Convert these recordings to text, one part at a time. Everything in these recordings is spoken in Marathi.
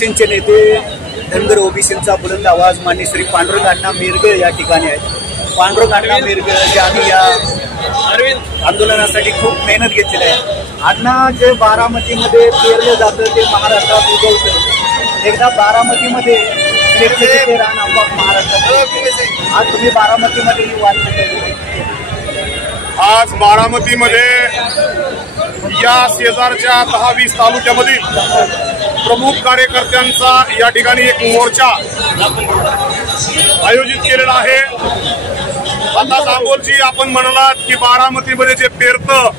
ओबीसीचे नेते धनगर ओबीसीचा बुलंद आवाज माननीय श्री पांडुरंग अण्णा मिरगे या ठिकाणी आहेत। पांडुरंग अण्णा मिरगे जे आम्ही या आंदोलनासाठी खूप मेहनत घेतलेली आहे। अण्णा जे बारामतीमध्ये पेरलं जातं ते महाराष्ट्रात उगवतं। एकदा बारामतीमध्ये पेरले रान आपोआप महाराष्ट्रात। आज तुम्ही बारामतीमध्ये ही वाट केली। आज बारामतीमध्ये या शेजारच्या 10-20 तालुक्यामधील प्रमुख कार्यकर्त्यांचा या ठिकाणी एक मोर्चा आयोजित केलेला आहे। आता दामोलजी आपण म्हणालात की बारामतीमध्ये जे पेरतं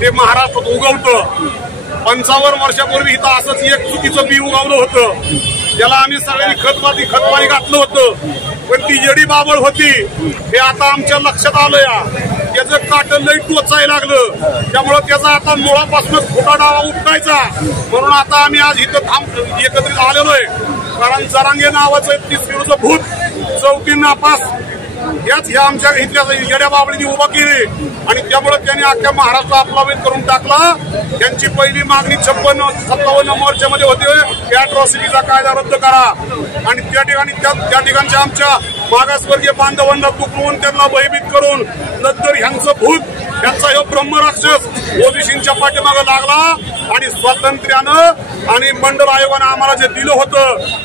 ते महाराष्ट्रात उगवतं। 55 वर्षापूर्वी इथं असंच एक चुकीचं बी उगवलं होतं, त्याला आम्ही सगळ्यांनी खतपाणी घातलं होतं, पण ती येडी बाबळ होती हे आता आमच्या लक्षात आलं। त्याचं काटं लई टोचायला लागलं, त्यामुळे त्याचा आता मुळापासून खोटा डावा उपटायचा म्हणून आता आम्ही आज इथं एकत्रित आलेलोय। कारण जरांगे नावाचं 30 किलोचं भूत 34 नापास याच ह्या आमच्या इथल्या येड्या बाबळींनी उभा केली आणि त्यामुळे त्यांनी अख्ख्या महाराष्ट्र आपलावीत करून टाकला। त्यांची पहिली मागणी 56-57 मोर्चामध्ये होती अॅट्रॉसिटीचा कायदा रद्द करा आणि त्या ठिकाणच्या आमच्या मागासवर्गीय बांधवांना दुखवून त्यांना भयभीत करून नंतर ह्यांचं भूत त्यांचा हे ब्रह्मराक्षस ओबीसींच्या पाठीमागे लागला आणि स्वातंत्र्यानं आणि मंडल आयोगानं आम्हाला जे दिलं होतं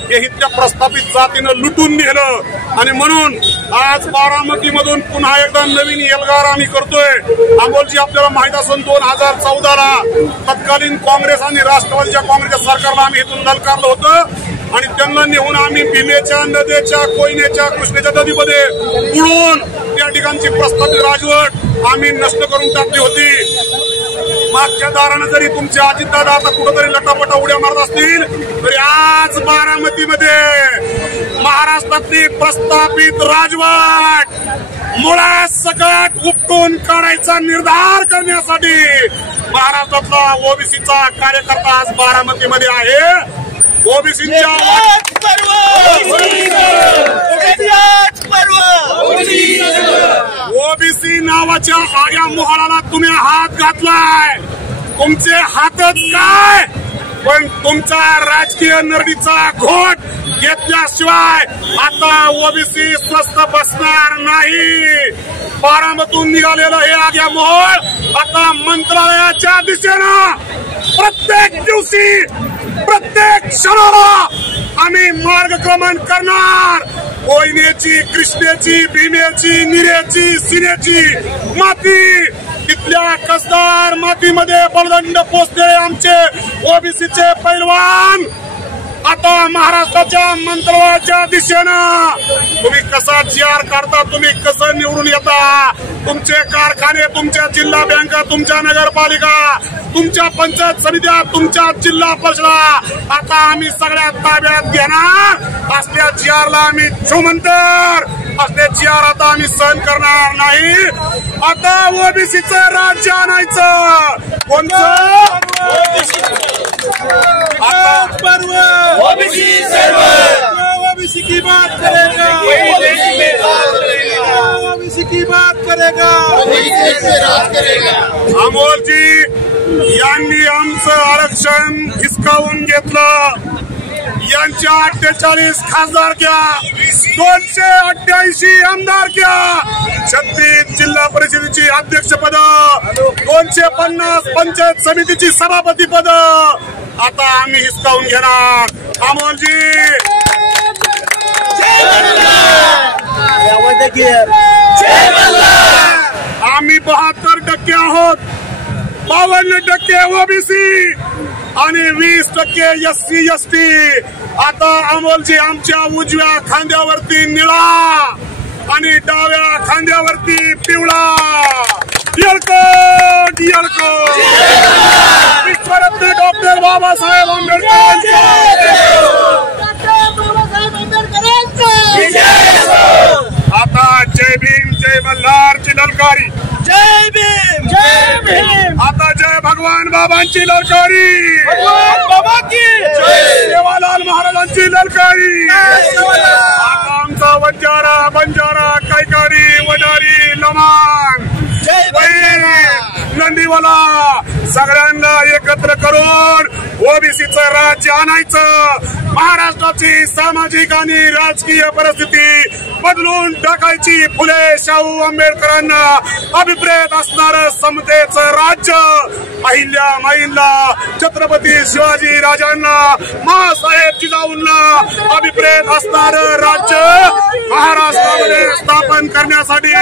ते इथल्या प्रस्थापित जातीनं लुटून नेलं आणि म्हणून आज बारामतीमधून पुन्हा एकदा नवीन एल्गार आम्ही करतोय। अमोलजी आपल्याला माहित असून 2014ला तत्कालीन काँग्रेस आणि राष्ट्रवादीच्या काँग्रेसच्या सरकारला आम्ही इथून ललकारलं होतं आणि त्यांना नेऊन आम्ही भीमेच्या नद्याच्या कोयनेच्या कृष्णेच्या नदीमध्ये बुडवून त्या ठिकाणची प्रस्थापित राजवट आम्ही नष्ट करून टाकली होती। मागच्या दारानं जरी तुमचे अजितदादा आता कुठेतरी लटापटा उड्या मारत असतील तरी आज बारामतीमध्ये महाराष्ट्रातली प्रस्थापित राजवट मुळात सकट उपटून काढायचा निर्धार करण्यासाठी महाराष्ट्रातला ओबीसीचा कार्यकर्ता आज बारामतीमध्ये आहे। ओबीसीच्या ओबीसी नावाच्या आग्या मोहळाला तुम्ही हात घातलाय। तुमचे हातच काय पण तुमचा राजकीय नरडीचा घोट घेतल्याशिवाय आता ओबीसी स्वस्थ बसणार नाही। बारामतून निघालेलं हे आग्या मोहळ आता मंत्रालयाच्या दिशेनं प्रत्येक दिवशी प्रत्येक क्षणाला आम्ही मार्गक्रमण करणार। कोयनेची कृष्णेची भीमेची निरेची सिनेची माती तिथल्या कसदार मातीमध्ये बळदंड पोचलेले आमचे ओबीसीचे पैलवान आता महाराष्ट्राच्या मंत्रालयाच्या दिशेनं तुम्ही कसा जीआर काढता, तुम्ही कसं निवडून येता, तुमचे कारखाने, तुमच्या जिल्हा बँका, तुमच्या नगरपालिका, तुमच्या पंचायत समित्या, तुमच्या जिल्हा परिषदा आता आम्ही सगळ्या ताब्यात घेणार। असल्या जीआरला आम्ही छुमंतर असले जीआर आता आम्ही सहन करणार नाही। आता ओबीसीचं राज्य आणायचं कोणतं ओबीसी की बात करेगा, ओबीसी की बात करेगा। अमोलजी यांनी आमचं आरक्षण हिसकावून घेतलं। यांच्या 48 खासदारक्या, 288 आमदारक्या, 36 जिल्हा परिषदेची अध्यक्षपद, 250 पंचायत समितीची सभापती पद आता आम्ही हिसकावून घेणार। अमोलजी आम्ही 72% आहोत, 52% ओबीसी आणि 20% SC ST। आता अमोलजी आमच्या उजव्या खांद्यावरती निळा आणि डाव्या खांद्यावरती पिवळा येळकोट येळकोट विश्वरत्न डॉक्टर बाबासाहेब आंबेडकर। आता जय भीम जय मल्हारची ललकारी, जय भीम जय भीम। आता जय भगवान बाबांची ललकारी, बाबा की सेवालाल महाराजांची ललकारी। आता आमचा बंजारा कैकारी वडारी लमान नंदीवाला सगळ्यांना एकत्र करून ओबीसीचं राज्य आणायचं। महाराष्ट्राची सामाजिक आणि राजकीय परिस्थिती बदलून टाकायची फुले शाहू आंबेडकरांना अभिप्रेत असणारं समतेचं राज्य अहिल्या माईंना छत्रपती शिवाजी राजांना माँसाहेब जिजाऊंना अभिप्रेत असणारं राज्य महाराष्ट्रामध्ये स्थापन करण्यासाठी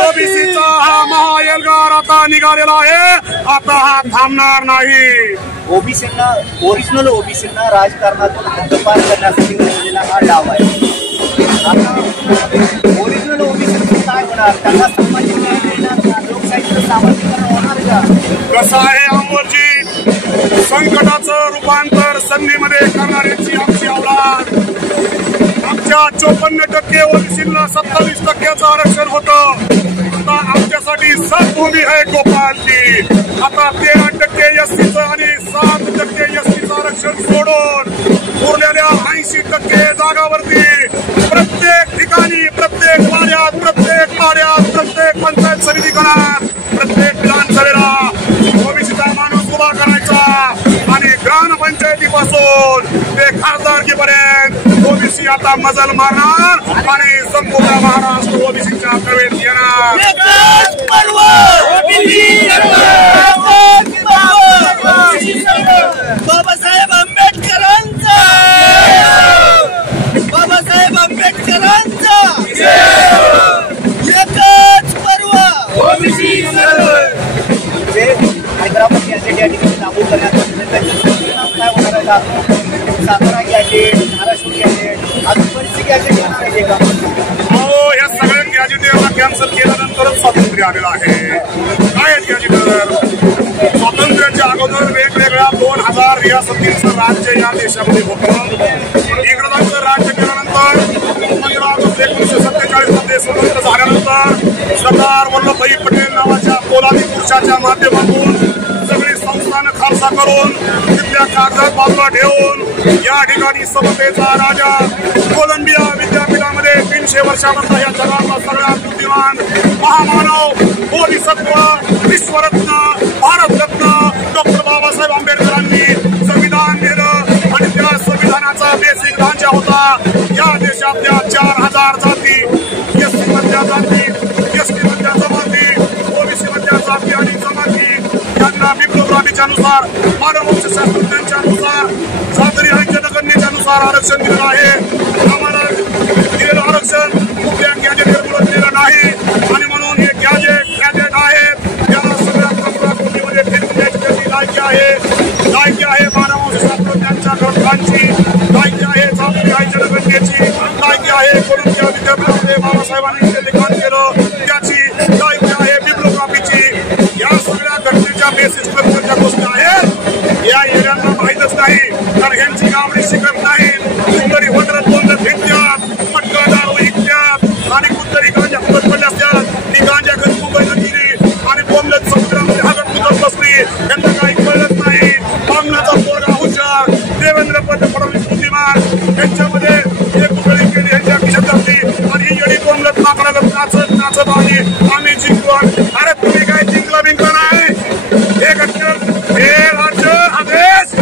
ओबीसीचा हा महाएल्गार आता निघालेला आहे. आता हा थांबणार नाही. ओबीसींना ओरिजिनल ओबीसींना राजकारणातून हद्दपार करण्यासाठी रचलेला हा डाव आहे. आता ओरिजिनल ओबीसींचं काय होणार? त्यांना सामाजिक न्याय मिळणार का? लोकशाहीचं सामाजिकरण होणार का? कसं आहे अमोलजी, संकटाचं रूपांतर संधीमध्ये करणाऱ्यांची आमची औलाद. आमच्या 54% ओबीसींना 27% आरक्षण होतं. आता आमच्यासाठी सद्भूमी आहे गोपालजी. आता 13% एसटीचं आणि 7% एसटीचं आरक्षण सोडून उरलेल्या 80% जागावरती प्रत्येक ठिकाणी, प्रत्येक वाड्यात, प्रत्येक पाड्यात, प्रत्येक पंचायत समिती गणात, प्रत्येक विधानसभेला ओबीसीचा माणूस उभा करायचा आणि ग्रामपंचायतीपासून ते खासदारकीपर्यंत ओबीसी आता मजल मारणार आणि संपूर्ण महाराष्ट्र ओबीसीच्या कवेत येणार. बाबासाहेब आंबेडकरांचा, बाबासाहेब आंबेडकरांचा एकच पर्व. हैदराबाद गॅजेट या ठिकाणी लागू करण्यात काय होणार आहे? सातारा गॅजेट, धाराशिव गॅजेट, अजून बरीचशी गॅजेट येणार आहे का? हो, या सगळ्या गॅजेटला कॅन्सल केल्यानंतरच स्वातंत्र्य आलेलं आहे. काय आहेत गॅजेटर? स्वातंत्र्याच्या अगोदर वेगवेगळ्या 2000 रियासतींचं राज्य या देशामध्ये होतं. इंग्रजांचं राज्य केल्यानंतर 15 ऑगस्ट 1947 मध्ये स्वतंत्र झाल्यानंतर सरदार वल्लभभाई पटेल नावाच्या पोलादी पुरुषाच्या माध्यमातून सगळी संस्थानं खालसा करून तिथल्या कागदात बाजूला ठेवून या ठिकाणी समतेचा राजा कोलंबिया विद्यापीठामध्ये 300 वर्षानंतर या जगातला सगळ्यात बुद्धिमान महामानव बोधिसत्व विश्वरत्न भारतरत्न डॉक्टर बाबासाहेब आंबेडकरांनी संविधान दिलं आणि त्या संविधानाचा बेसिक ढांचा होता या देशातल्या 4000 जाती, एसटी मधल्या जाती, एसटी मधल्या जमाती, ओबीसी मधल्या जाती आणि जमाती यांना बिप्लोग्राफीच्या नुसार, मानववंशशास्त्रज्ञांच्या नुसार, सागरी आणि जनगणनेच्या नुसार आरक्षण दिलेलं आहे. आम्हाला दिलेलं आरक्षण कुठल्या गॅजेटवर दिलेलं नाही आणि म्हणून हे गॅजेट आहेत याला सगळ्या प्रकृतीमध्ये फिरून द्यायची त्याची लायकी आहे मानववंशशास्त्रज्ञांच्या ग्रंथांची, लायकी आहे सागरी आणि जनगणनेची, लायकी आहे कोलंबिया विद्यापीठामध्ये बाबासाहेबांनी जे लिखाण केलं त्याची, लायकी आहे बिप्लोग्राफीची. या सगळ्या घटनेच्या बेसिस स्ट्रक्चरच्या गोष्टी आहेत. या एरियांना माहीतच नाही कारण ह्यांची कामडी शिकत नाही. कुठतरी वंडरत बोलत भेटतात, मटका दारू विकतात आणि कुठतरी गांजा फुटत पडले असतात. ती गांजा घरी मुंबईला गेली आणि बोंबलत समुद्रामध्ये हागत मुदत बसली. यांना काही कळत नाही. बामणाचा पोरगा हुशार, देवेंद्र फडणवीस बुद्धिमान, यांच्यामध्ये एक उकळी केली यांच्या खिशात घातली आणि ही येडी बोंबलत नाकडागत नाचत आली. आम्ही जिंकलो. अरे तुम्ही काय जिंकला बिंकला नाही. हे राज्य हा देश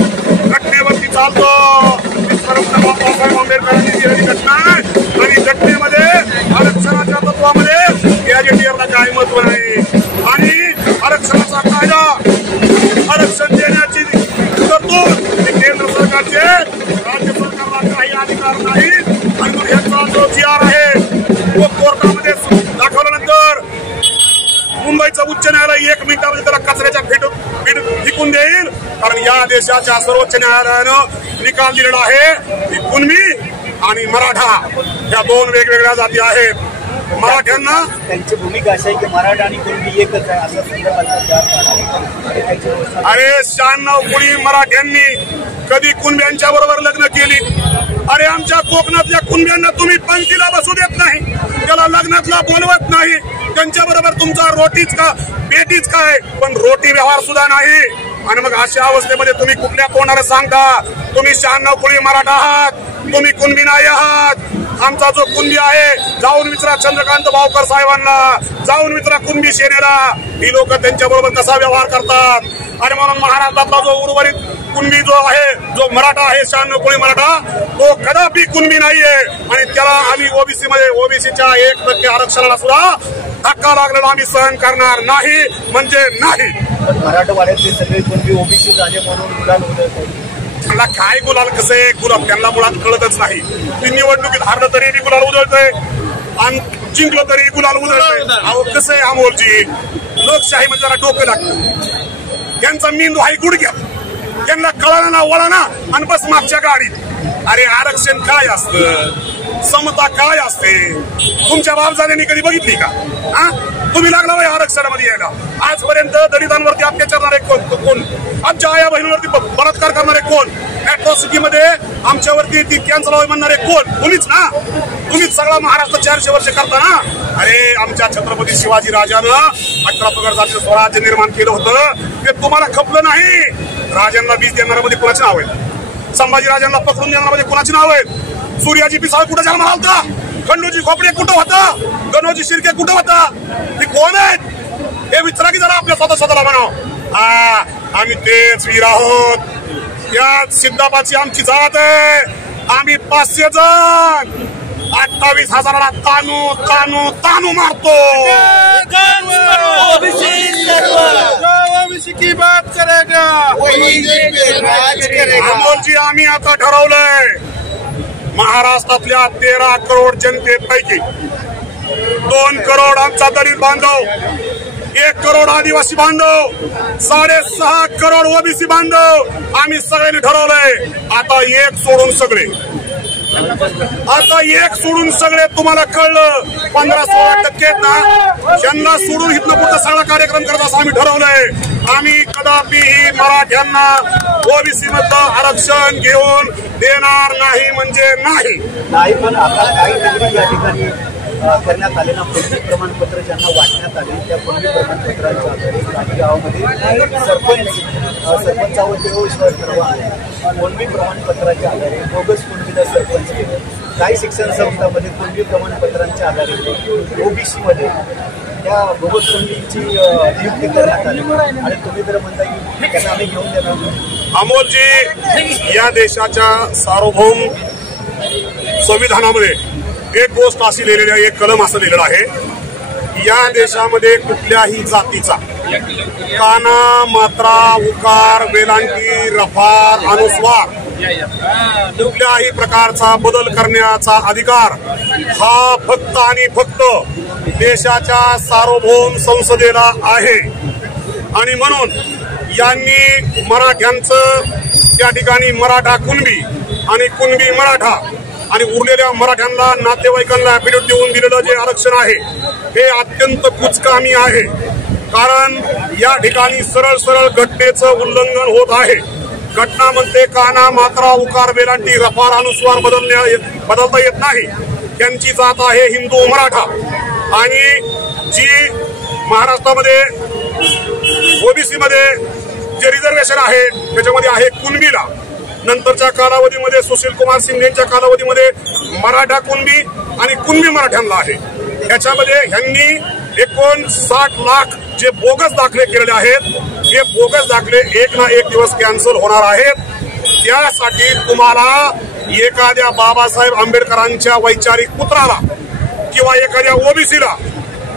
घटनेवरती चालतो. बाबासाहेब आंबेडकरांनी केलेली घटना आणि घटनेमध्ये आरक्षणाच्या तत्वामध्ये गॅजेटियरला काही महत्व नाही आणि आरक्षणाचा कायदा, आरक्षण देण्याची तरतूद केंद्र सरकारचे, राज्य सरकारला काही अधिकार नाही आणि मग ह्याचा जो GR आहे तो कोर्टामध्ये दाखवल्यानंतर मुंबईचं उच्च न्यायालय 1 मिनिटामध्ये त्याला कचऱ्याच्या फेकून देईल. कारण या देशाच्या सर्वोच्च न्यायालयानं निकाल दिलेला आहे की कुणबी आणि मराठा या 2 वेगवेगळ्या जाती आहेत. मराठ्यांना त्यांची भूमिका अशी आहे की मराठा आणि कुणबी एकच आहे असं अरे 96 कुणी मराठ्यांनी कधी कुणब्यांच्या बरोबर लग्न केली. अरे आमच्या कोकणातल्या कुणब्यांना तुम्ही पंक्तीला बसू देत नाही, त्याला लग्नातला बोलवत नाही, त्यांच्या बरोबर तुमचा रोटीच का बेटीच काय पण रोटी व्यवहार सुद्धा नाही. आणि मग अशा अवस्थेमध्ये तुम्ही कुठल्या तोंडाला सांगता तुम्ही 96 कुणी मराठा आहात, तुम्ही कुणबी नाही आहात. आमचा जो कुणबी आहे जाऊन विचारा चंद्रकांत भावकर साहेबांना, जाऊन विचारा कुणबी सेनेला, ही लोक त्यांच्या बरोबर कसा व्यवहार करतात. आणि म्हणून महाराष्ट्रातला जो उर्वरित कुणबी जो आहे, जो मराठा आहे 96 कुणी मराठा, कुणबी नाहीये आणि त्याला आम्ही ओबीसी मध्ये ओबीसीच्या 1% आरक्षणाला सुद्धा धक्का लागलेला आम्ही सहन करणार नाही म्हणजे नाही. मराठवाड्यातले सगळे कुणबी ओबीसी झाले म्हणून गुलाल उधळत त्यांना काय गुलाल कसं आहे गुलाब त्यांना मुळात कळतच नाही. ती निवडणुकीत हारलं तरी गुलाल उधळतंय आणि जिंकलं तरी गुलाल उधळतंय. अहो कसं आहे अमोलजी लोकशाही मध्ये जरा डोकं लागतं. त्यांचा मेंदू आहे गुडघ्यात त्यांना कळाना ना वळाना आणि बस मागच्या गाडीत. अरे आरक्षण काय असतं समता काय असते तुमच्या बापजाद्यांनी कधी बघितली का? तुम्ही लागला वय आरक्षणामध्ये यायला. आजपर्यंत दलितांवरती अत्याचार करणारे कोण? आमच्या आया बहिणीवरती बलात्कार करणारे कोण? मेट्रो सिटीमध्ये आमच्यावरती ती कॅन्सल व्हावी म्हणणारे कोण? तुम्हीच ना. तुम्हीच सगळा महाराष्ट्र 400 वर्ष करता ना. अरे आमच्या छत्रपती शिवाजी राजानं 18 पगड स्वराज्य निर्माण केलं होतं ते तुम्हाला खपलं नाही. राजांना बीज देणाऱ्यामध्ये कोणाची नाव आहेत? संभाजी राजांना पकडून देणाऱ्यामध्ये कोणाची नाव आहेत? सूर्याजी पिसाळ कुठं जन्माला होता? खंडूजी खोपडे कुठं होता? गणोजी शिर्के कुठं होता? ते कोण आहेत हे विचारा की जरा आपल्या स्वतःला म्हणावं. आम्ही तेच वीर आहोत. त्याच सिद्धाबादची आमची जात आहे. आम्ही 500 जण 28,000ला तानू तानू तानू मारतो. अमोलजी आम्ही आता ठरवलंय महाराष्ट्रातल्या 13 करोड जनतेपैकी 2 करोड आमचा दलित बांधव, 1 करोड आदिवासी बांधव, 6.5 करोड ओबीसी बांधव आम्ही सगळ्यांनी ठरवलंय आता एक सोडून सगळे. आता एक सोडून सगळे तुम्हाला कळलं 15-16% ना ज्यांना सोडून इथनं पुढचा सगळा कार्यक्रम करत असं आम्ही ठरवलंय. आम्ही कदापिही मराठ्यांना ओबीसी मधलं आरक्षण घेऊन देणार नाही म्हणजे नाही. पण आता काही या ठिकाणी करण्यात आलेला कुणबी प्रमाणपत्र ज्यांना वाटण्यात आले त्या कुणबी प्रमाणपत्रांच्या आधारे काही गावामध्ये सरपंचावर विश्वास ठरवा कुणबी प्रमाणपत्राच्या आधारे बोगस कुणबीला सरपंच केलं. काही शिक्षण संस्थांमध्ये कुणबी प्रमाणपत्रांच्या आधारे ओबीसी मध्ये त्या बोगस कुणबींची नियुक्ती करण्यात आली आणि तुम्ही तर म्हणता की त्यांना आम्ही घेऊन देणार. अमोलजी या देशाच्या सार्वभौम संविधानामध्ये एक गोष्ट अशी लिहिलेली आहे, एक कलम असं लिहिलेलं आहे या देशामध्ये कुठल्याही जातीचा काना मात्रा उकार वेलांटी रफार अनुस्वार कुठल्याही प्रकारचा बदल करण्याचा अधिकार हा फक्त आणि फक्त देशाच्या सार्वभौम संसदेला आहे. आणि म्हणून यांनी मराठ्यांचं त्या ठिकाणी मराठा कुणबी आणि कुणबी मराठा आणि उरलेल्या मराठ्यांना नातेवाईकांना ऍफिडेव्हिट देऊन दिलेलं जे आरक्षण आहे हे अत्यंत कुचकामी आहे. कारण या ठिकाणी सरळ सरळ घटनेचं उल्लंघन होत आहे. घटना म्हणते काना मात्रा उकार वेलांटी रफार अनुस्वार बदलता येत नाही. त्यांची जात आहे हिंदू मराठा आणि जी महाराष्ट्रामध्ये ओबीसी मध्ये जे रिझर्वेशन आहे त्याच्यामध्ये आहे कुणबीला. नंतरच्या कालावधीमध्ये सुशील कुमार शिंदेच्या कालावधीमध्ये मराठा कुणबी आणि कुणबी मराठ्यांना आहे. याच्यामध्ये ह्यांनी एकूण 60 लाख जे बोगस दाखले केलेले आहेत हे बोगस दाखले एक ना एक दिवस कॅन्सल होणार आहेत. त्यासाठी तुम्हाला एखाद्या बाबासाहेब आंबेडकरांच्या वैचारिक पुत्राला किंवा एखाद्या ओबीसीला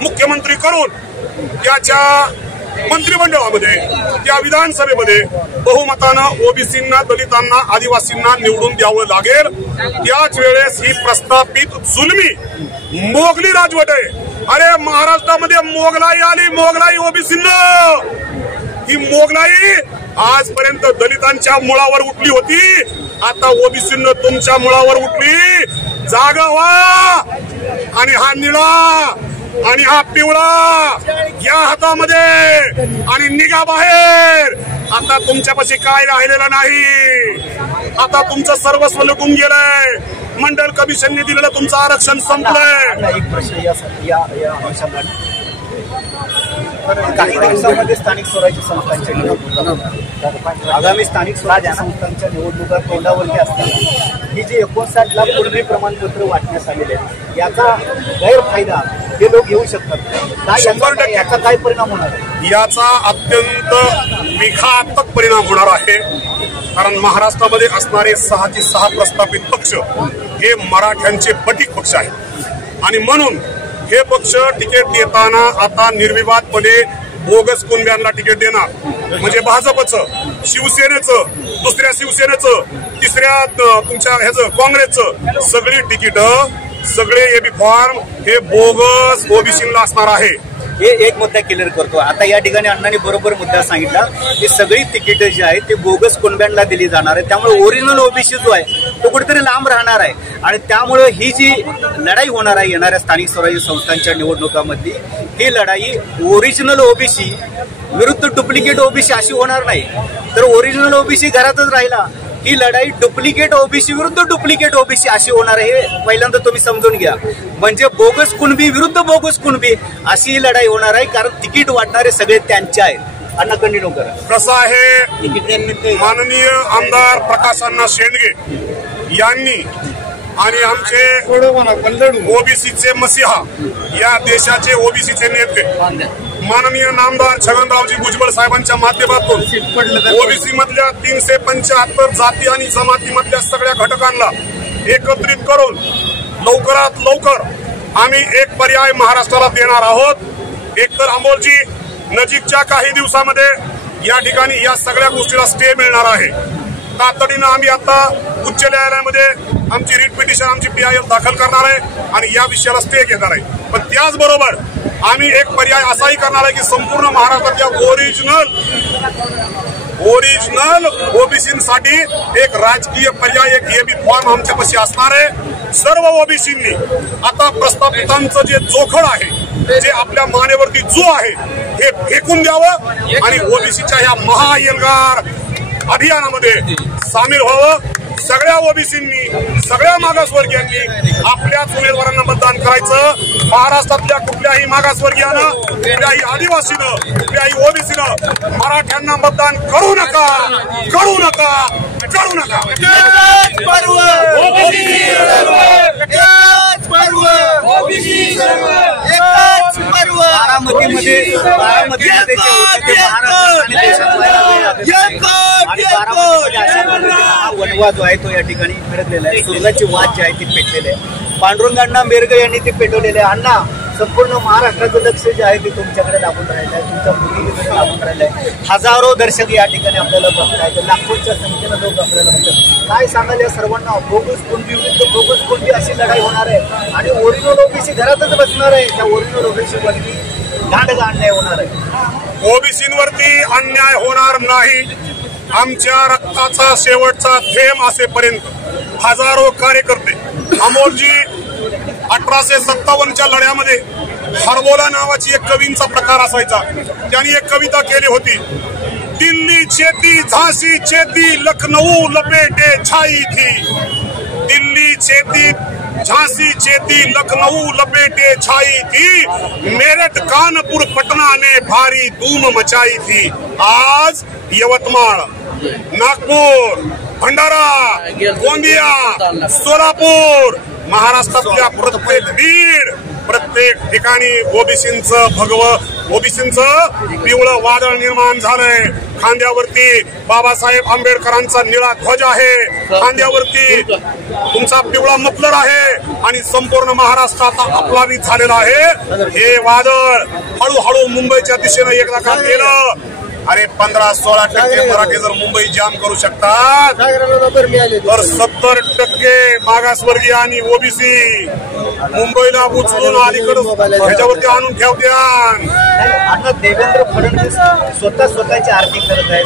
मुख्यमंत्री करून त्याच्या मंत्रिमंडळामध्ये त्या विधानसभेमध्ये बहुमतानं ओबीसींना दलितांना आदिवासींना निवडून द्यावं लागेल. त्याच वेळेस ही प्रस्थापित जुलमी मोगली राजवट आहे. अरे महाराष्ट्रामध्ये मोगलाई आली, मोगलाई ओबीसींना. ही मोगलाई आजपर्यंत दलितांच्या मुळावर उठली होती, आता ओबीसींना तुमच्या मुळावर उठली. जागा व्हा आणि हा निळा आणि हा पिवळा या हातामध्ये आणि निघा बाहेर. आता तुमच्यापाशी काय राहिलेलं नाही. आता तुमचं सर्वस्व लुटून गेलंय. मंडल कमिशनने दिलेलं तुमचं आरक्षण संपलंय. एक प्रश्न काही दिवसांमध्ये स्थानिक स्वराज्य संस्थांच्या निवडणुका आगामी स्थानिक स्वराज्य संस्थांच्या निवडणुका तोंडावरती असताना ही जी 59 लाख कुणबी प्रमाणपत्र वाटण्यात आलेले आहेत याचा गैरफायदा हे लोक घेऊ शकतात. 100% याचा काय परिणाम होणार? याचा अत्यंत विघातक परिणाम होणार आहे. कारण महाराष्ट्रामध्ये असणारे 6 ते 6 प्रस्थापित पक्ष हे मराठ्यांचे पटीक पक्ष आहेत आणि म्हणून हे पक्ष तिकीट देताना आता निर्विवादपणे बोगस कुणब्यांना तिकीट देणार. म्हणजे भाजपचं, शिवसेनेचं, दुसऱ्या शिवसेनेचं, तिसऱ्या तुमच्या ह्याचं काँग्रेसचं सगळी तिकीटं, सगळे एबी फॉर्म हे बोगस ओबीसीला असणार आहे. हे एक मुद्दा क्लिअर करतो. आता या ठिकाणी अण्णांनी बरोबर मुद्दा सांगितला की सगळी तिकीटं जी आहेत ते बोगस कुणब्यांना दिली जाणार आहे. त्यामुळे ओरिजिनल ओबीसी जो आहे तो कुठेतरी लांब राहणार आहे आणि त्यामुळे ही जी लढाई होणार आहे येणाऱ्या स्थानिक स्वराज्य संस्थांच्या निवडणुकांमधली, ही लढाई ओरिजिनल ओबीसी विरुद्ध डुप्लिकेट ओबीसी अशी होणार नाही. तर ओरिजिनल ओबीसी घरातच राहिला, ही लढाई डुप्लिकेट ओबीसी विरुद्ध डुप्लिकेट ओबीसी अशी होणार आहे. हे पहिल्यांदा तुम्ही समजून घ्या. म्हणजे बोगस कुणबी विरुद्ध बोगस कुणबी अशी ही लढाई होणार आहे. कारण तिकीट वाटणारे सगळे त्यांचे आहेत. अण्णा कंटिन्यू करा. कसं आहे, माननीय आमदार प्रकाशअण्णा शेंडगे यांनी आणि आमचे ओबीसीचे मसीहा, या देशाचे ओबीसीचे नेते माननीय नामदार छगनरावजी भुजबळ साहेबांच्या माध्यमातून ओबीसी मधल्या 375 जाती आणि जमातीमधल्या सगळ्या घटकांना एकत्रित करून लवकरात लवकर आम्ही एक पर्याय महाराष्ट्राला देणार आहोत. एकतर अमोलजी, नजीकच्या काही दिवसामध्ये या ठिकाणी या सगळ्या गोष्टीला स्टे मिळणार आहे. तातडीनं आम्ही आता उच्च न्यायालयामध्ये आमची रिट पिटिशन, आमची PIL दाखल करणार आहे आणि या विषयाला स्टे घेणार आहे. पण त्याचबरोबर आम्ही एक पर्याय असाही करणार आहे की संपूर्ण महाराष्ट्रातल्या ओरिजिनल ओबीसींसाठी एक राजकीय पर्याय, एक एबी फॉर्म आमच्यापाशी असणार आहे. सर्व ओबीसींनी आता प्रस्थापितांचं जे जोखड आहे, जे आपल्या मानेवरती जो आहे, हे फेकून द्यावं आणि ओबीसीच्या ह्या महाएल्गार अभियानामध्ये सामील व्हावं. सगळ्या ओबीसींनी, सगळ्या मागासवर्गीयांनी आपल्याच उमेदवारांना मतदान करायचं. महाराष्ट्रातल्या कुठल्याही मागासवर्गीयानं, कुठल्याही आदिवासीनं, कुठल्याही ओबीसीनं मराठ्यांना मतदान करू नका, करू नका, करू नका. बारामतीमध्ये जे होते ते महाराष्ट्र आणि देशात आणि बारामतीमध्ये हा वनवा जो आहे तो या ठिकाणी फिरकलेला आहे. सुरगाची वाद जी आहे ती पेटलेली आहे. पांडुरंगांना मेरग यांनी ते पेटवलेले आहे. अण्णा, संपूर्ण महाराष्ट्राचं लक्ष जे आहे ते तुमच्याकडे लागून राहिलं आहे, तुमच्या मुलीकडे लागून राहिलं आहे. हजारो दर्शक या ठिकाणी आपल्याला बघतायत, लाखोंच्या संख्येनं लोक आपल्याला बघतात. काय सांगाल या सर्वांना? बोगस कुणबी विरुद्ध बोगस कुणबी अशी लढाई होणार आहे आणि ओरिजिनल ओबीसी घरातच बसणार आहे. त्या ओरिजिनल ओबीसी वरती गांडगा अन्याय होणार आहे. ओबीसींवरती अन्याय होणार नाही. आमच्या रक्ताचा शेवटचा थेंब असेपर्यंत हजारो कार्यकर्ते, अमोलजी 1857च्या लढ्यामध्ये हरबोला नावाची एक कवींचा प्रकार असायचा. त्यांनी एक कविता केली होती, दिल्ली चेती झांसी चेती लखनऊ लपेटे छाई थी. दिल्ली चेती झांसी चेती लखनऊ लपेटे छाई थी. मेरठ कानपुर पटना ने भारी धूम मचाई थी. आज यवतमाळ, नागपूर, भंडारा, गोंदिया, सोलापूर, महाराष्ट्रातल्या प्रत्येक बीड, प्रत्येक ठिकाणी ओबीसींचं पिवळं वादळ निर्माण झालंय. खांद्यावरती बाबासाहेब आंबेडकरांचा निळा ध्वज आहे, खांद्यावरती तुमचा पिवळा मफलर आहे आणि संपूर्ण महाराष्ट्रात अपलावित झालेला आहे. हे वादळ हळूहळू मुंबईच्या दिशेनं एकदा का गेलं, अरे 15-16% मराठी जर मुंबई जाम करू शकतात तर 70% मागासवर्गीय आणि ओबीसी मुंबईला उचलून अलीकडे ह्याच्यावरती आणून ठेवत्या. आता देवेंद्र फडणवीस स्वतःची आरती करत आहे,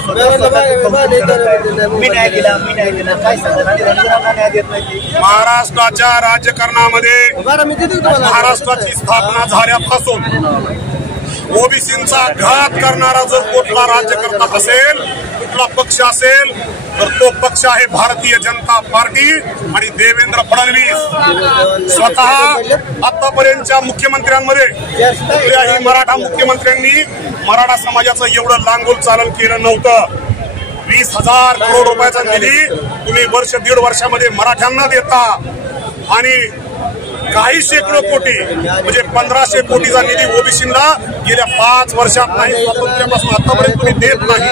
मी न्याय दिला, मी न्याय दिला. काय सांगतात आणि रंजनांना न्याय देत नाही. महाराष्ट्राच्या राजकारणामध्ये महाराष्ट्राची स्थापना झाल्यापासून ओबीसींचा घात करणारा जर कुठला राज्यकर्ता असेल, कुठला पक्ष असेल तर तो पक्ष आहे भारतीय जनता पार्टी आणि देवेंद्र फडणवीस. स्वतः आतापर्यंतच्या मुख्यमंत्र्यांमध्ये कुठल्याही मराठा मुख्यमंत्र्यांनी मराठा समाजाचं एवढं लांगोल चालन केलं नव्हतं. 20,000 करोड रुपयाचा निधी तुम्ही वर्ष दीड वर्षामध्ये मराठ्यांना देता आणि काही शेकडो कोटी म्हणजे 1500 कोटीचा निधी ओबीसीला गेल्या 5 वर्षात नाही, स्वातंत्र्यापासून आतापर्यंत तुम्ही देत नाही.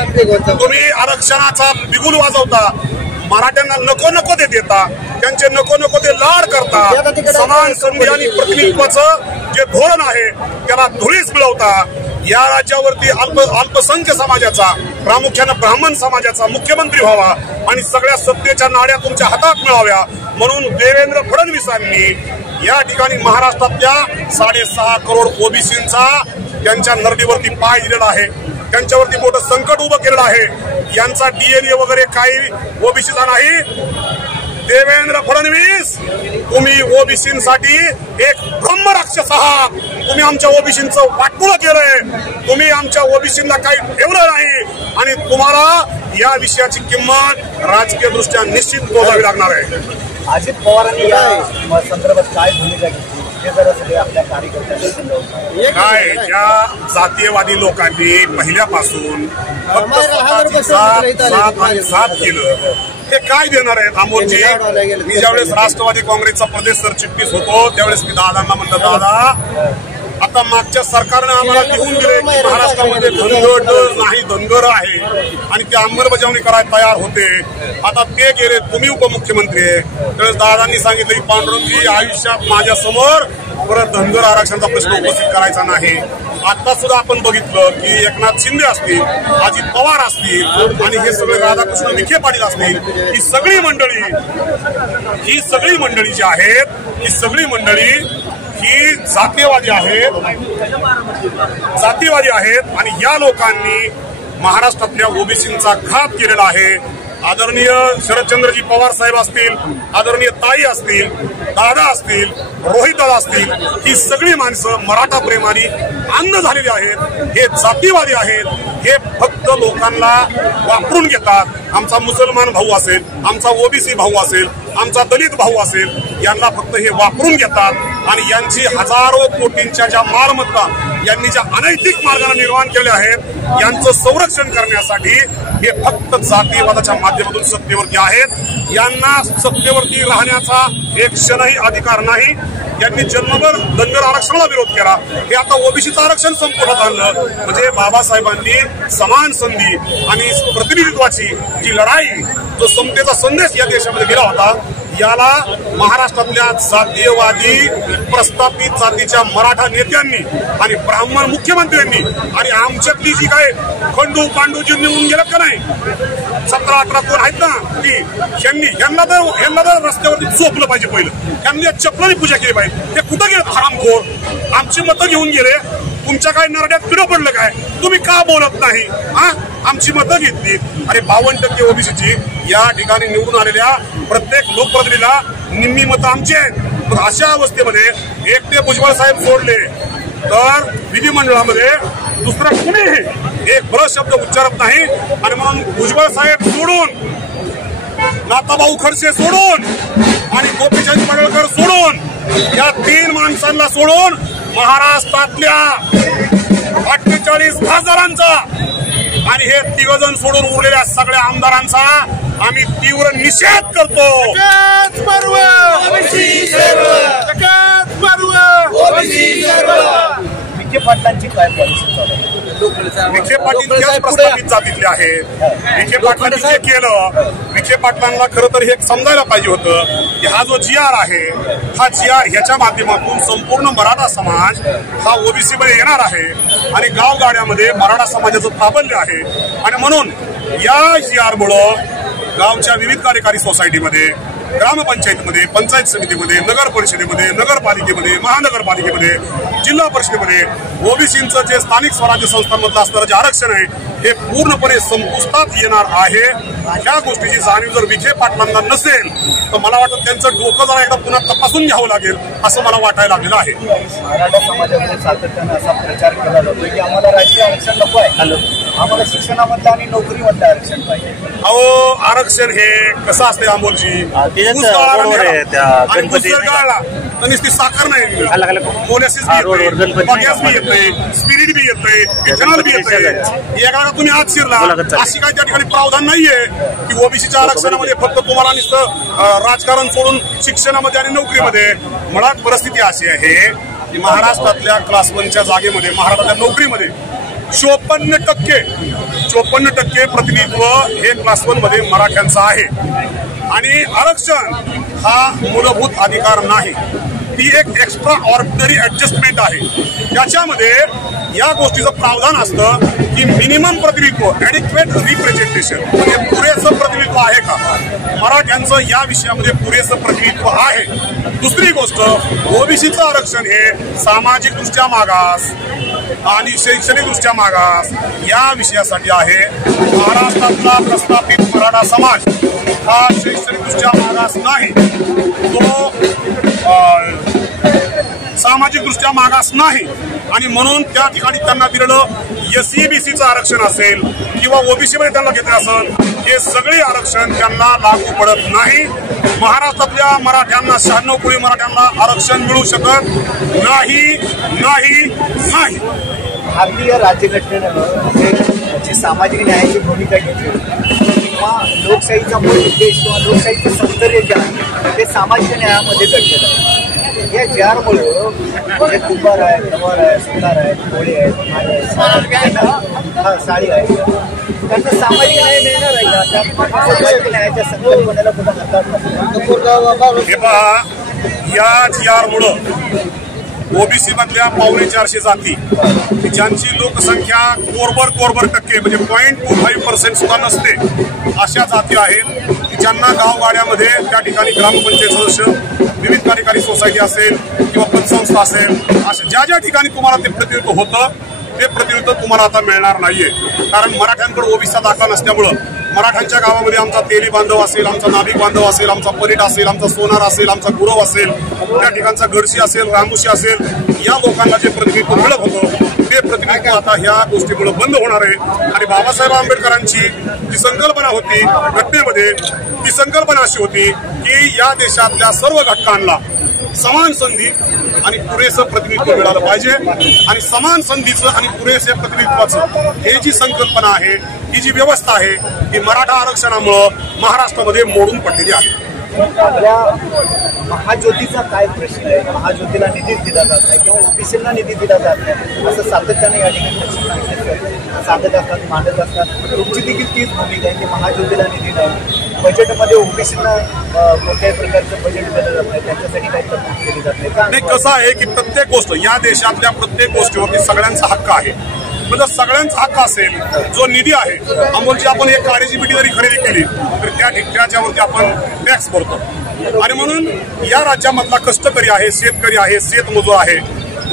तुम्ही आरक्षणाचा बिगुल वाजवता, मराठ्यांना नको नको ते देता, त्यांचे नको नको ते लाड करता, समान संधी आणि प्रतिनिधित्वाचं जे धोरण आहे त्याला धुळीस मिळवता. या राज्यावरती अल्पसंख्य समाजाचा, प्रामुख्यानं ब्राह्मण समाजाचा मुख्यमंत्री व्हावा आणि सगळ्या सत्तेच्या नाड्या तुमच्या हातात मिळाव्या म्हणून देवेंद्र फडणवीसांनी या ठिकाणी महाराष्ट्रातल्या 6.5 करोड ओबीसींचा त्यांच्या नरडीवरती पाय दिलेला आहे, त्यांच्यावरती मोठं संकट उभं केलेलं आहे. यांचा डीएनए वगैरे काही ओबीसीचा नाही. देवेंद्र फडणवीस, तुम्ही ओबीसींसाठी एक ब्रह्मराक्षस आहात. तुम्ही आमच्या ओबीसींचं वाटपुळं केलंय, तुम्ही आमच्या ओबीसींना काही ठेवलं नाही आणि तुम्हाला या विषयाची किंमत राजकीय दृष्ट्या निश्चित मोजावी लागणार आहे. अजित पवारांनी या संदर्भात काय भूमिका घेतली हे जरा सगळे आपल्या कार्यकर्त्यांना काय, ज्या जातीयवादी लोकांनी पहिल्यापासून फक्त स्वतःची साथ केलं ते काय देणार आहेत अमोलजी? मी ज्यावेळेस राष्ट्रवादी काँग्रेसचा प्रदेश सरचिटणीस होतो त्यावेळेस मी दादांना म्हणलं, दादा आता मागच्या सरकारने आम्हाला लिहून दिले की महाराष्ट्रामध्ये धनगट नाही धनगर आहे आणि ते अंमलबजावणी करायला तयार होते. आता ते गेले, तुम्ही उपमुख्यमंत्री आहे. त्यावेळेस दादांनी सांगितलं की पांडुरंगजी, आयुष्यात माझ्या समोर परत धनगर आरक्षणाचा प्रश्न उपस्थित करायचा नाही. आता सुद्धा आपण बघितलं की एकनाथ शिंदे असतील, अजित पवार असतील आणि हे सगळे राधाकृष्ण विखे पाटील असतील, ही सगळी मंडळी जी आहेत, ही सगळी मंडळी ही जातीयवादी आहेत आणि या लोकांनी महाराष्ट्रातल्या ओबीसींचा घात केलेला आहे. आदरणीय शरदचंद्रजी पवार साहेब असतील, आदरणीय ताई असतील, दादा असतील, रोहित दादा असतील, ही सगळी माणसं मराठा प्रेमाने अंध झालेली आहेत. हे जातीवादी आहेत, हे फक्त लोकांना वापरून घेतात. आमचा मुसलमान भाऊ असेल, आमचा ओबीसी भाऊ असेल, आमचा दलित भाऊ असेल, यांना फक्त हे वापरून घेतात आणि यांची हजारो कोटींच्या ज्या मालमत्ता यांनी ज्या अनैतिक मार्गाने निर्माण केल्या आहेत यांचं संरक्षण करण्यासाठी हे फक्त जातीयवादाच्या माध्यमातून सत्तेवरती आहेत. यांना सत्तेवरती राहण्याचा एक क्षणही अधिकार नाही. यांनी जन्मभर धनगर आरक्षणाला विरोध केला, हे आता ओबीसीचं आरक्षण संपुष्टात आणलं. म्हणजे बाबासाहेबांनी समान संधी आणि प्रतिनिधित्वाची जी लढाई, जो समतेचा संदेश या देशामध्ये दिला होता, याला महाराष्ट्रातल्या जातीयवादी प्रस्थापित जातीच्या मराठा नेत्यांनी आणि ब्राह्मण मुख्यमंत्र्यांनी आणि आमच्यातली जी काय खंडू पांडूजी निवडून गेलं का नाही, 17-18 कोण आहेत ना, की यांना तर रस्त्यावरती चोपलं पाहिजे. पहिलं यांनी चपलानी पूजा केली पाहिजे. ते कुठं गेले हरामखोर? आमची मतं घेऊन गेले. तुमच्या काय नरड्यात पिढं पडलं काय? तुम्ही का बोलत नाही? आमची मतं घेतली. अरे 52% ओबीसीची या ठिकाणी निवडून आलेल्या प्रत्येक लोकप्रतिनिधीला निम्मी मतं आमची आहेत. पण अशा अवस्थेमध्ये एकटे भुजबळ साहेब सोडले तर विधिमंडळामध्ये दुसरा कुणीही एक बळ शब्द उच्चारत नाही. आणि म्हणून भुजबळ साहेब सोडून, नाताभाऊ खडसे सोडून आणि गोपीचंद पडळकर सोडून, या 3 माणसांना सोडून महाराष्ट्रातल्या 48 खासदारांचा आणि हे 3 जण सोडून उरलेल्या सगळ्या आमदारांचा आम्ही तीव्र निषेध करतो. विखे पाटलांची काय परिस्थिती? विखे पाटील त्याच प्रस्थापित जातीतले आहेत. विखे पाटलांनी जे केलं, विखे पाटलांना खरं तर हे समजायला पाहिजे होतं की हा जो GR आहे, हा GR ह्याच्या माध्यमातून संपूर्ण मराठा समाज हा ओबीसी मध्ये येणार आहे आणि गावगाड्यामध्ये मराठा समाजाचं प्राबल्य आहे. आणि म्हणून या GR मुळे गावच्या विविध कार्यकारी सोसायटीमध्ये, ग्रामपंचायतीमध्ये, पंचायत समितीमध्ये, नगर परिषदेमध्ये, नगरपालिकेमध्ये, महानगरपालिकेमध्ये, जिल्हा परिषदेमध्ये ओबीसींचं जे स्थानिक स्वराज्य संस्थांमधलं असणारं जे आरक्षण आहे हे पूर्णपणे संपुष्टात येणार आहे. ह्या गोष्टीची जाणीव जर विखे पाटलांना नसेल तर मला वाटतं त्यांचं डोकं जरा एकदा पुन्हा तपासून घ्यावं लागेल असं मला वाटायला लागलेलं आहे. मराठा समाजामध्ये सातत्यानं असा प्रचार केला जातो की आम्हाला राजकीय आरक्षण नको आहे, आम्हाला शिक्षणामधलं आणि नोकरीमधलं आरक्षण पाहिजे. अहो, आरक्षण हे कसं असते अमोलजी, गाळला तर नुसती साखर नाही, मोलॅसिस बी येतंय, गॅस बी येतंय, स्पिरिट बी येतंय, इथेनॉल बी येतंय. एका तुम्ही आत शिरला अशी काही त्या ठिकाणी प्रावधान नाहीये की ओबीसीच्या आरक्षणामध्ये फक्त तुम्हाला नुसतं राजकारण सोडून शिक्षणामध्ये आणि नोकरीमध्ये. मुळात परिस्थिती अशी आहे की महाराष्ट्रातल्या क्लास 1च्या जागेमध्ये महाराष्ट्रातल्या नोकरीमध्ये 54% प्रतिनिधित्व हे क्लास 1 मध्ये मराठ्यांचं आहे. आणि आरक्षण हा मूलभूत अधिकार नाही, ती एक एक्स्ट्रा ऑर्डिनरी ऍडजस्टमेंट आहे. त्याच्यामध्ये या गोष्टीचं प्रावधान असतं की मिनिमम प्रतिनिधित्व, ऍडिक्वेट रिप्रेझेंटेशन, म्हणजे पुरेसं प्रतिनिधित्व आहे का. मराठ्यांचं या विषयामध्ये पुरेसं प्रतिनिधित्व आहे. दुसरी गोष्ट, ओबीसीचं आरक्षण हे सामाजिकदृष्ट्या मागास आणि शैक्षणिकदृष्ट्या मागास या विषयासाठी आहे. महाराष्ट्रातला प्रस्थापित मराठा समाज हा शैक्षणिकदृष्ट्या मागास नाही, तो सामाजिकदृष्ट्या मागास नाही. आणि म्हणून त्या ठिकाणी त्यांना दिलेलं SEBCचं आरक्षण असेल किंवा ओबीसीमध्ये त्यांना घेतलं असेल, हे सगळे आरक्षण त्यांना लागू पडत नाही. महाराष्ट्रातल्या मराठ्यांना 96 कोटी मराठ्यांना आरक्षण मिळू शकत नाही नाही नाही. भारतीय राज्यघटनेनं जी सामाजिक न्यायाची भूमिका घेतली किंवा लोकशाहीचा मूळ उद्देश किंवा लोकशाहीचं सौंदर्य जे आहे ते सामाजिक न्यायामध्ये घडलेलं आहे. या JR-मुळे जे कुंभार आहेत, नवार आहेत, सुतार आहेत, कोळी आहेत, साडी आहेत, त्यांना सामाजिक न्याय मिळणार आहे का. सामाजिक न्यायाच्या संकल्पनेला कुठं हातात. हे पहा, या JR-मुळे ओबीसी मधल्या 450 जाती ज्यांची लोकसंख्या कोरभर टक्के म्हणजे 0.25% सुद्धा नसते अशा जाती आहेत की ज्यांना गावगाड्यामध्ये त्या ठिकाणी ग्रामपंचायत सदस्य, विविध कार्यकारी सोसायटी असेल किंवा पतसंस्था असेल, अशा ज्या ठिकाणी तुम्हाला ते प्रतिनिधित्व होतं ते प्रतिनिधित्व तुम्हाला आता मिळणार नाहीये. कारण मराठ्यांकडे ओबीसीचा दाखला नसल्यामुळं मराठ्यांच्या गावामध्ये आमचा तेली बांधव असेल, आमचा नाभिक बांधव असेल, आमचा परीट असेल, आमचा सोनार असेल, आमचा गुरव असेल, त्या ठिकाणचा गडशी असेल, रामुशी असेल, या लोकांना जे प्रतिनिधित्व मिळत होतं ते प्रतिनिधित्व आता ह्या गोष्टीमुळे बंद होणार आहे. आणि बाबासाहेब आंबेडकरांची जी संकल्पना होती घटनेमध्ये, ती संकल्पना अशी होती की या देशातल्या सर्व घटकांना समान संधी आणि पुरेसं प्रतिनिधित्व मिळालं पाहिजे. आणि समान संधीचं आणि पुरेसे प्रतिनिधित्वाचं हे जी संकल्पना आहे, ही जी व्यवस्था आहे, ही मराठा आरक्षणामुळं महाराष्ट्रामध्ये मोडून पडलेली आहे. आपल्या महाज्योतीचा काय प्रश्न आहे. महाज्योतीला निधी दिला जात नाही किंवा ओबीसीला निधी दिला जात नाही असं सातत्याने या ठिकाणी सांगत असतात, मांडत असतात. तुमची देखील तीच भूमिका आहे की महाज्योतीला निधी नाही, बजेटमध्ये ओबीसीला कोणत्याही प्रकारचं बजेट दिलं जात नाही, त्यांच्यासाठी काही तरतूद केली जात नाही. कसं आहे की प्रत्येक गोष्ट या देशातल्या प्रत्येक गोष्टीवरती सगळ्यांचा हक्क आहे. म्हणजे सगळ्यांचा हक्क असेल, जो निधी आहे, अमोलची आपण एक काळीची पिढी जरी खरेदी केली तर त्याच्यावरती आपण टॅक्स भरतो. आणि म्हणून या राज्यामधला कष्टकरी आहे, शेतकरी आहे, शेतमजूर आहे,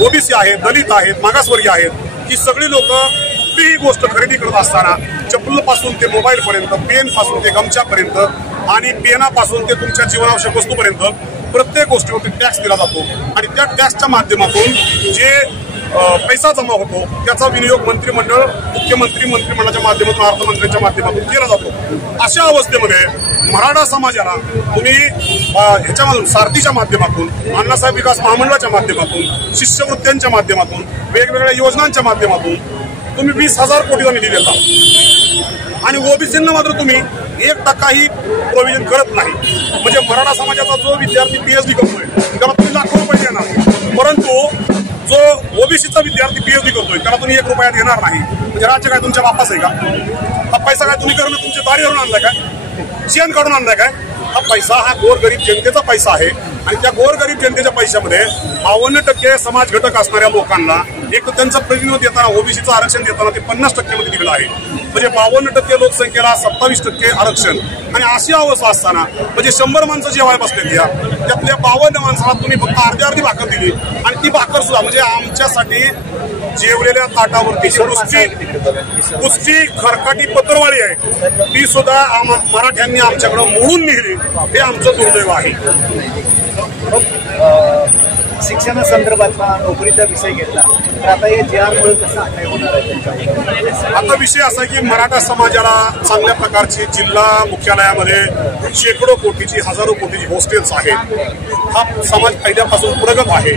ओबीसी आहे, दलित आहेत, मागासवर्गीय आहेत, ही सगळी लोक कुठलीही गोष्ट खरेदी करत असताना चप्पलपासून ते मोबाईलपर्यंत, पेनपासून ते गमच्यापर्यंत आणि पेनापासून ते तुमच्या जीवनावश्यक वस्तूपर्यंत प्रत्येक गोष्टीवरती टॅक्स दिला जातो. आणि त्या टॅक्सच्या माध्यमातून जे पैसा जमा होतो त्याचा विनियोग मंत्रिमंडळ, मुख्यमंत्री, मंत्रिमंडळाच्या माध्यमातून, अर्थमंत्र्यांच्या माध्यमातून केला जातो. अशा अवस्थेमध्ये मराठा समाजाला तुम्ही ह्याच्यामधून सारथीच्या माध्यमातून, अण्णासाहेब विकास महामंडळाच्या माध्यमातून, शिष्यवृत्त्यांच्या माध्यमातून, वेगवेगळ्या योजनांच्या माध्यमातून तुम्ही 20,000 कोटीचा निधी देता आणि ओबीसींना मात्र तुम्ही 1% प्रोव्हिजन करत नाही. म्हणजे मराठा समाजाचा जो विद्यार्थी PhD करतोय त्याला तुम्ही लाखो रुपये देणार, परंतु जो ओबीसीचा विद्यार्थी PhD करतोय त्याला तुम्ही 1 रुपया देणार नाही. म्हणजे राज्य काय तुमच्या बापास आहे का. हा पैसा काय तुम्ही करून तुमच्या दारीवरून आणलाय काय, शेण काढून आणलाय काय. हा पैसा हा गोरगरीब जनतेचा पैसा आहे. आणि त्या गोरगरीब जनतेच्या पैशामध्ये 52% समाज घटक असणाऱ्या लोकांना एक त्यांचं प्रतिनिधित्व देताना, ओबीसीचं आरक्षण देताना ते 50% मध्ये दिलेलं आहे. म्हणजे 52% लोकसंख्येला 27% आरक्षण. आणि अशी अवस्था असताना म्हणजे 100 माणसं जेवायला बसलेली आहे, त्यातल्या 52 माणसाला तुम्ही फक्त अर्धी भाकर दिली. आणि ती भाकर सुद्धा म्हणजे आमच्यासाठी जेवलेल्या ताटावरती कुस्ती खरकाटी पत्रवाळी आहे, ती सुद्धा मराठ्यांनी आमच्याकडे मोडून नेली. हे आमचं दुर्दैव आहे. शिक्षणासंदर्भातला नोकरीचा विषय घेतला तर आता हे JR-मुळे कसं अन्याय होणार आहे. आता विषय असा आहे की मराठा समाजाला चांगल्या प्रकारची जिल्हा मुख्यालयामध्ये शेकडो कोटीची, हजारो कोटीची हॉस्टेल्स आहेत. हा समाज पहिल्यापासून प्रगत आहे.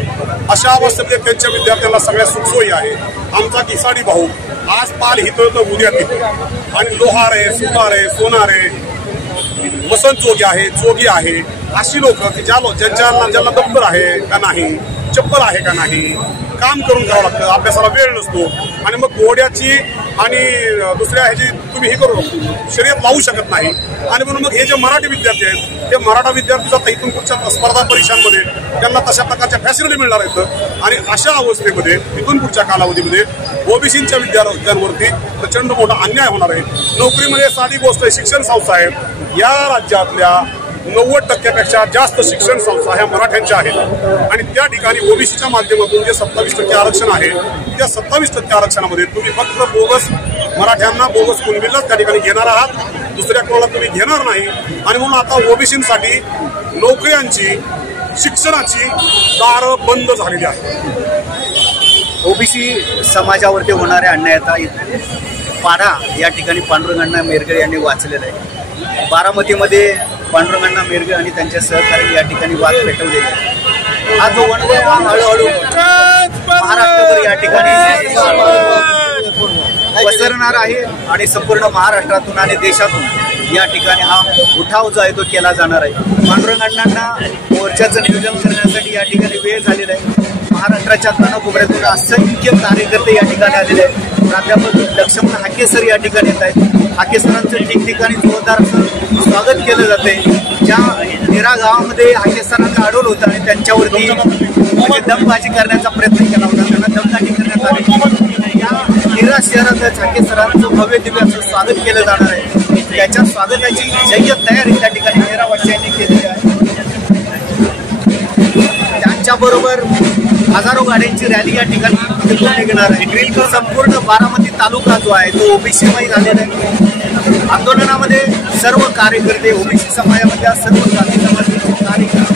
अशा अवस्थेमध्ये त्यांच्या विद्यार्थ्यांना सगळ्या सुखसोयी आहे. आमचा किसाडी भाऊ आज पाल हिथं तर उद्या तिथं आणि लोहार आहे, सुतार आहे, सोनार आहे, वसंत चोगी आहे, चोगी आहे, अशी लोक की ज्यांना दप्तर आहे का नाही, चप्पल आहे का नाही, काम करून करावं लागतं, अभ्यासाला वेळ नसतो आणि मग घोड्याची आणि दुसऱ्या ह्याची तुम्ही हे करू शर्यत लावू शकत नाही. आणि म्हणून मग हे जे मराठी विद्यार्थी आहेत ते मराठा विद्यार्थी जाता इथून पुढच्या स्पर्धा परीक्षांमध्ये त्यांना तशा प्रकारच्या फॅसिलिटी मिळणार आहेत. आणि अशा अवस्थेमध्ये इथून पुढच्या कालावधीमध्ये ओबीसीच्या विद्यार्थ्यांवरती प्रचंड मोठा अन्याय होणार आहे. नोकरीमध्ये साधी गोष्ट आहे, शिक्षण संस्था आहेत. या राज्यातल्या 90% जास्त शिक्षण संस्था ह्या मराठ्यांच्या आहेत आणि त्या ठिकाणी ओबीसीच्या माध्यमातून जे 27% आरक्षण आहे त्या 27% आरक्षणामध्ये तुम्ही फक्त बोगस मराठ्यांना बोगस कुणबीलाच त्या ठिकाणी घेणार आहात, दुसऱ्या कोणाला तुम्ही घेणार नाही. आणि म्हणून आता ओबीसींसाठी नोकऱ्यांची, शिक्षणाची दारं बंद झालेली आहेत. ओबीसी समाजावरती होणाऱ्या अन्यायाचा पाढा या ठिकाणी पांडुरंग मेरगे यांनी वाचलेला आहे. बारामतीमध्ये पांडुरंग मेरगे आणि त्यांच्या सहकार्याने या ठिकाणी वाद पेटवलेले आहे. हा जो वणवा हळूहळू महाराष्ट्रावर या ठिकाणी पसरणार आहे आणि संपूर्ण महाराष्ट्रातून आणि देशातून या ठिकाणी हा उठाव जो आहे तो केला जाणार आहे. पांडुरंगांना मोर्चाचं नियोजन करण्यासाठी या ठिकाणी वेळ झालेला आहे. महाराष्ट्राच्या कानाकोपऱ्यातून असंख्य कार्यकर्ते या ठिकाणी आलेले आहेत. प्राध्यापक लक्ष्मण हाके सर या ठिकाणी येत आहेत. हाके सरांचं ठिकठिकाणी जोरदार स्वागत केलं जाते. ज्या निरा गावामध्ये हाके सरांना अडवलं होतं आणि त्यांच्यावरती म्हणजे दमबाजी करण्याचा प्रयत्न केला होता, त्यांना दमदाटी करण्यात आली. या निरा शहरातच हाके सरांचं भव्य दिव्य असं स्वागत केलं जाणार आहे. त्याच्या स्वागताची जय्यत तयारी त्या ठिकाणी नेरावासियांनी केलेली आहे. त्यांच्याबरोबर हजारो गाड्यांची रॅली या ठिकाणी निघणार आहे. संपूर्ण बारामती तालुका जो आहे तो ओबीसीमय झालेला आहे. आंदोलनामध्ये सर्व कार्यकर्ते, ओबीसी समाजामधल्या सर्व जाती समाजाचे कार्यकर्ते